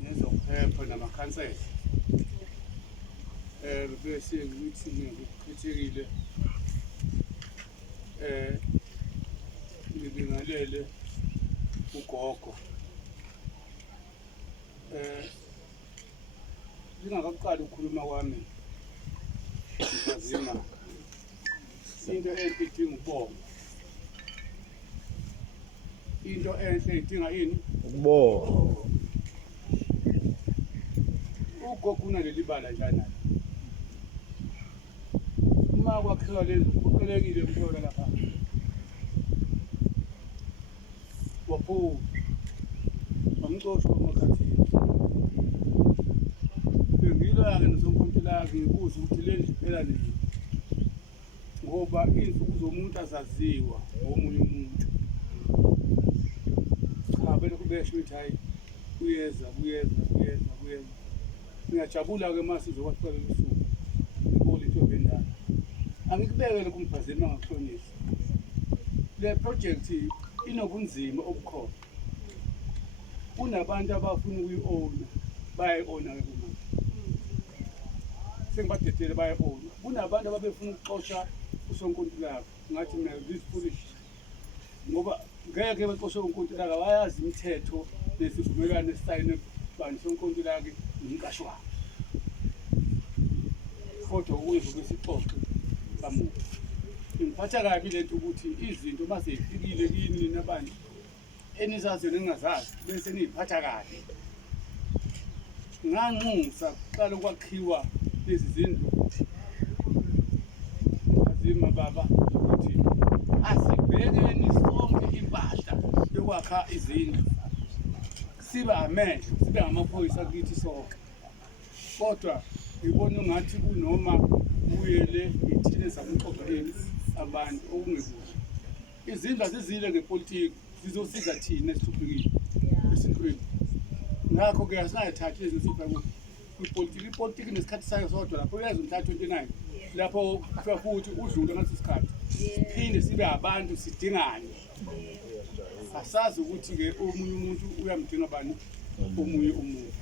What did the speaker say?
nezokuphepha namakhansela bese ukuthi ngokukhethekile ngibingelele ugogo ngingaqali ukukhuluma kwami ngazima into enhle idinga ukubonga into enhle idinga yini ukubonga ugogo unaleli bala njani uma kwakhiwa lezi kuqelekile umhlola lapha wapho amxoshwa emakhathini bengilake nesonkontilaki ngikuze ukuthi leli phela nini ngoba izinsuku zomuntu azaziwa ngomunye umuntu cha bele kubesho ukuthi hayi kuyeza ngiyajabula-ke mase izokwahlala lusuku ngibole into bendala angikubekele kumphazeni angakuhlonisi le project inobunzima obukhona kunabantu abafuna ukuyi-owna bayayi-owna-ke kumanje sengibadedele bayayi-owna kunabantu ababefuna ukuxosha usonkontilaka ngathi mina this foolish ngoba ngeke baxoshe unkontilaka bayazi imithetho nesivumelwano esisayine bantu sonkontilaka nomqashi wabo kodwa ukuzwa kwesixoxo kamuva ngiphatha kabi lento ukuthi izinto mase zifikile kini nabantu enizazi ningazazi bese niziphatha kabi nganxusa kuqala ukwakhiwa lezi zindlu azima baba ukuthi asibhekeni sonke impahla yokwakha izindlu sibe amehlo sibe ngamaphoyisa kithi sonke kodwa ngibona ngathi kunoma kuyele ithile samxoxweni abantu okungekuhle izindlu azizile ngepolitiki zizosiza thina esithuphekile esintweni ngakho ke asinayithatha lezi nsipho ipolitiki nesikhathi sayo sodwa lapho uyazi umhla 29 lapho kufika futhi udlule ngaleso sikhathi phinde sibe abantu sidingane asazi ukuthi ke omunye umuntu uyamdinga bani omunye umuntu